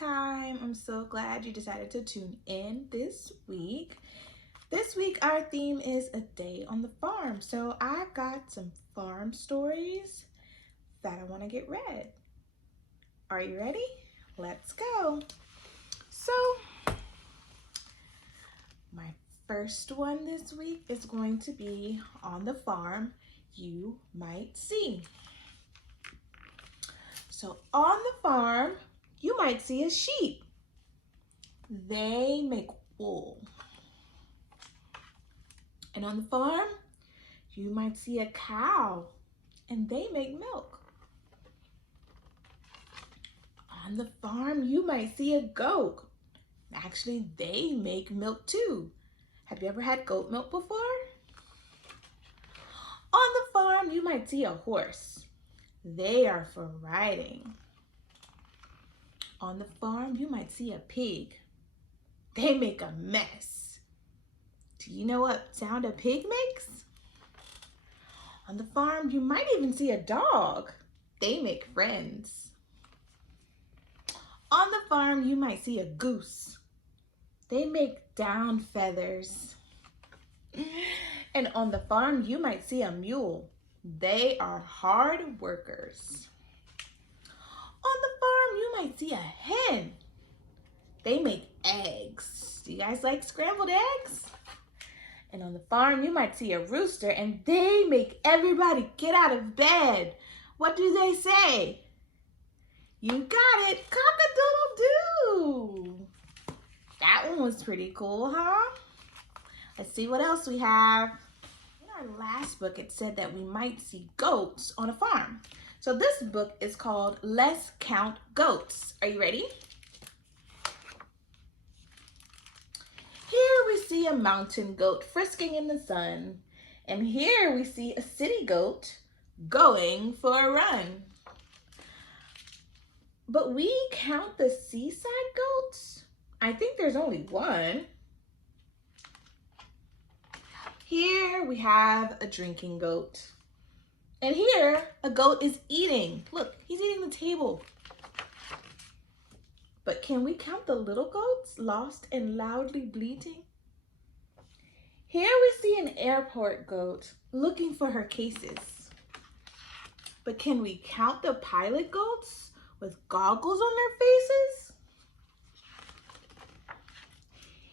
time. I'm so glad you decided to tune in this week. This week our theme is a day on the farm. So I got some farm stories that I want to get read. Are you ready? Let's go. So my first one this week is going to be on the farm you might see. So on the farm, you might see a sheep. They make wool. And on the farm, you might see a cow, and they make milk. On the farm, you might see a goat. Actually, they make milk too. Have you ever had goat milk before? On the farm, you might see a horse. They are for riding. On the farm, you might see a pig. They make a mess. Do you know what sound a pig makes? On the farm, you might even see a dog. They make friends. On the farm, you might see a goose. They make down feathers. And on the farm, you might see a mule. They are hard workers. On the farm, you might see a hen. They make eggs. Do you guys like scrambled eggs? And on the farm, you might see a rooster, and they make everybody get out of bed. What do they say? You got it, cock-a-doodle-doo. That one was pretty cool, huh? Let's see what else we have. In our last book, it said that we might see goats on a farm. So this book is called Let's Count Goats. Are you ready? Here we see a mountain goat frisking in the sun. And here we see a city goat going for a run. But we count the seaside goats? I think there's only one. Here we have a drinking goat. And here, a goat is eating. Look, he's eating the table. But can we count the little goats lost and loudly bleating? Here we see an airport goat looking for her cases. But can we count the pilot goats with goggles on their faces?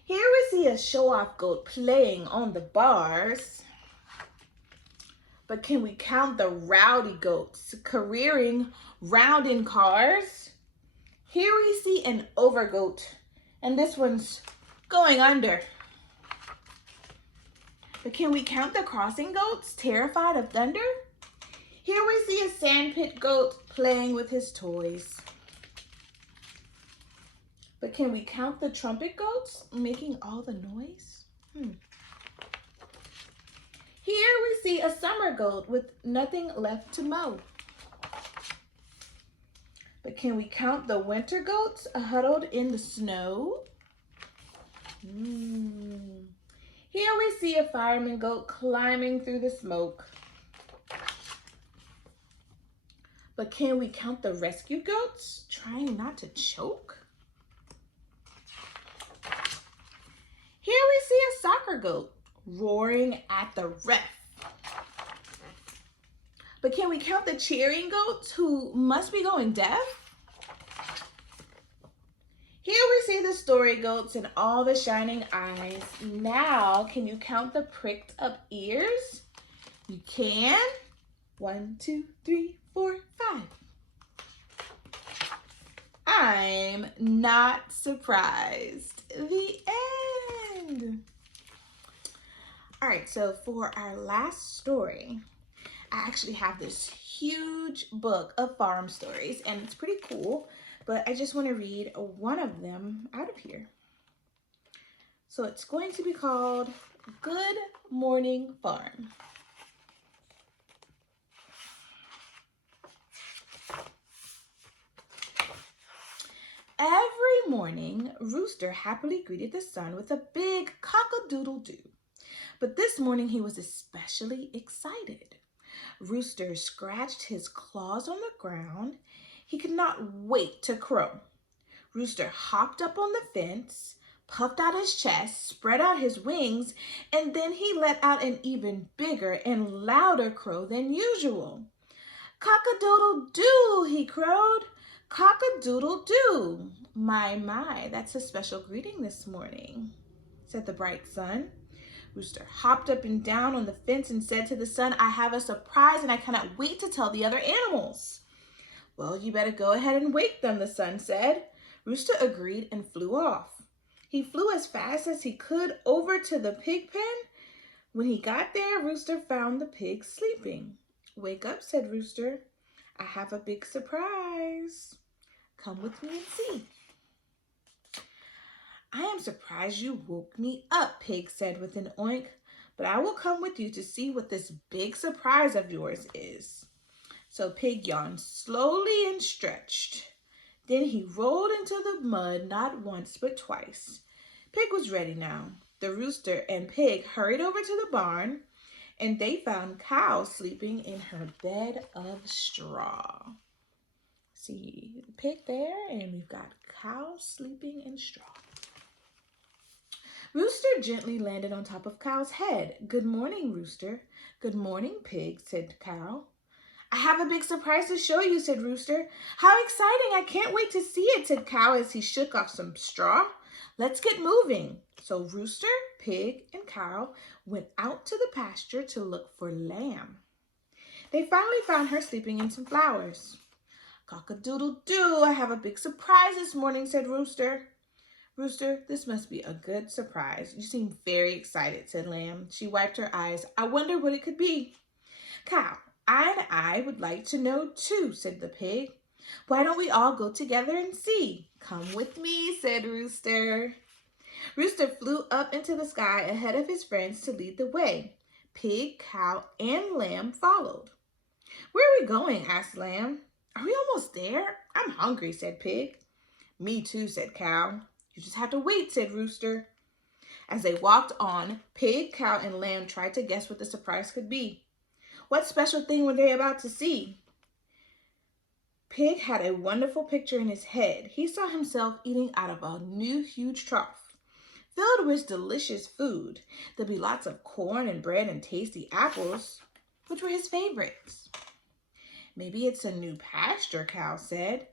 Here we see a show-off goat playing on the bars. But can we count the rowdy goats careering round in cars? Here we see an overgoat, and this one's going under. But can we count the crossing goats terrified of thunder? Here we see a sandpit goat playing with his toys. But can we count the trumpet goats making all the noise? Here we see a summer goat with nothing left to mow. But can we count the winter goats huddled in the snow? Here we see a fireman goat climbing through the smoke. But can we count the rescue goats trying not to choke? Here we see a soccer goat roaring at the ref. But can we count the cheering goats who must be going deaf? Here we see the story goats and all the shining eyes. Now, can you count the pricked up ears? You can. 1, 2, 3, 4, 5. I'm not surprised. The end. All right, so for our last story, I actually have this huge book of farm stories, and it's pretty cool, but I just want to read one of them out of here. So it's going to be called Good Morning Farm. Every morning, Rooster happily greeted the sun with a big cock-a-doodle-doo. But this morning he was especially excited. Rooster scratched his claws on the ground. He could not wait to crow. Rooster hopped up on the fence, puffed out his chest, spread out his wings, and then he let out an even bigger and louder crow than usual. "Cock-a-doodle-doo," he crowed. "Cock-a-doodle-doo." My, that's a special greeting this morning," said the bright sun. Rooster hopped up and down on the fence and said to the sun, "I have a surprise and I cannot wait to tell the other animals." "Well, you better go ahead and wake them," the sun said. Rooster agreed and flew off. He flew as fast as he could over to the pig pen. When he got there, Rooster found the pig sleeping. "Wake up," said Rooster. "I have a big surprise. Come with me and see." "I am surprised you woke me up," Pig said with an oink, "but I will come with you to see what this big surprise of yours is." So Pig yawned slowly and stretched. Then he rolled into the mud not once but twice. Pig was ready now. The rooster and Pig hurried over to the barn, and they found Cow sleeping in her bed of straw. See the pig there, and we've got Cow sleeping in straw. Rooster gently landed on top of Cow's head. "Good morning, Rooster." "Good morning, Pig," said Cow. "I have a big surprise to show you," said Rooster. "How exciting! I can't wait to see it," said Cow as he shook off some straw. "Let's get moving." So Rooster, Pig, and Cow went out to the pasture to look for Lamb. They finally found her sleeping in some flowers. "Cock-a-doodle-doo, I have a big surprise this morning," said Rooster. "Rooster, this must be a good surprise. You seem very excited," said Lamb. She wiped her eyes. "I wonder what it could be." "Cow, I would like to know too," said the pig. "Why don't we all go together and see?" "Come with me," said Rooster. Rooster flew up into the sky ahead of his friends to lead the way. Pig, Cow, and Lamb followed. "Where are we going?" asked Lamb. "Are we almost there?" "I'm hungry," said Pig. "Me too," said Cow. "You just have to wait," said Rooster. As they walked on, Pig, Cow, and Lamb tried to guess what the surprise could be. What special thing were they about to see? Pig had a wonderful picture in his head. He saw himself eating out of a new huge trough, filled with delicious food. There'd be lots of corn and bread and tasty apples, which were his favorites. "Maybe it's a new pasture," Cow said.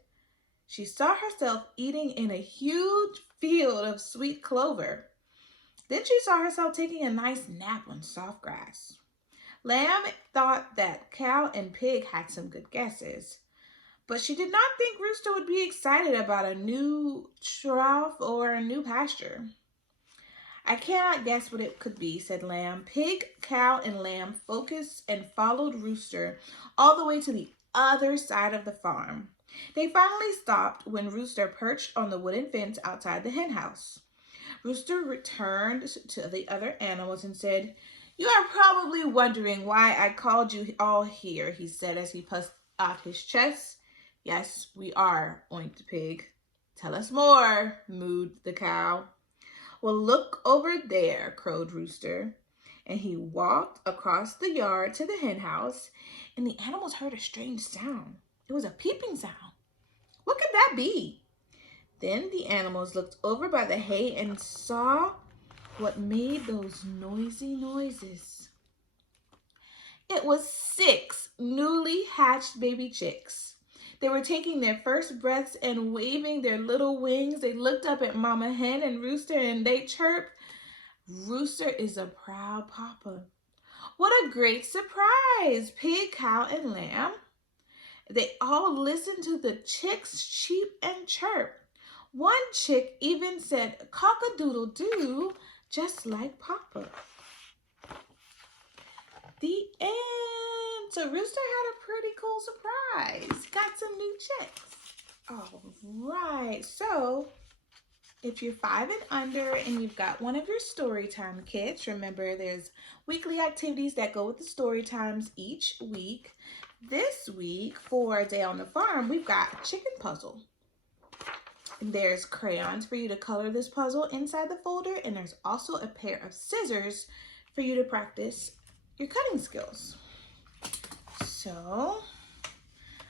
She saw herself eating in a huge field of sweet clover. Then she saw herself taking a nice nap on soft grass. Lamb thought that Cow and Pig had some good guesses, but she did not think Rooster would be excited about a new trough or a new pasture. "I cannot guess what it could be," said Lamb. Pig, Cow, and Lamb focused and followed Rooster all the way to the other side of the farm. They finally stopped when Rooster perched on the wooden fence outside the hen house. Rooster returned to the other animals and said, "You are probably wondering why I called you all here," he said as he puffed out his chest. "Yes, we are," oinked the pig. "Tell us more," mooed the cow. "Well, look over there," crowed Rooster. And he walked across the yard to the hen house, and the animals heard a strange sound. It was a peeping sound. What could that be? Then the animals looked over by the hay and saw what made those noisy noises. It was 6 newly hatched baby chicks. They were taking their first breaths and waving their little wings. They looked up at Mama Hen and Rooster and they chirped, "Rooster is a proud papa." What a great surprise! Pig, Cow, and Lamb. They all listened to the chicks cheep and chirp. One chick even said "cock-a-doodle-doo," just like Papa. The end. So Rooster had a pretty cool surprise. Got some new chicks. All right. So if you're 5 and under and you've got one of your Storytime kits, remember there's weekly activities that go with the story times each week. This week for A Day on the Farm, we've got a chicken puzzle. There's crayons for you to color this puzzle inside the folder, and there's also a pair of scissors for you to practice your cutting skills. So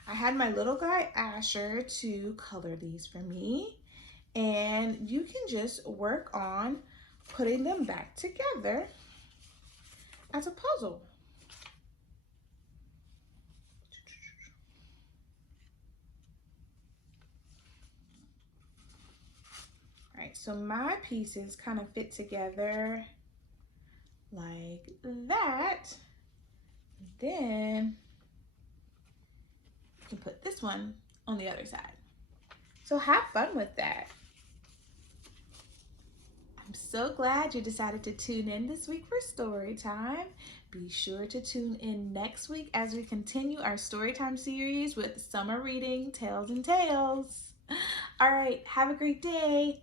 I had my little guy Asher to color these for me, and you can just work on putting them back together as a puzzle. All right, so my pieces kind of fit together like that. Then you can put this one on the other side. So have fun with that. I'm so glad you decided to tune in this week for story time. Be sure to tune in next week as we continue our Storytime series with summer reading Tales and Tales. All right, have a great day.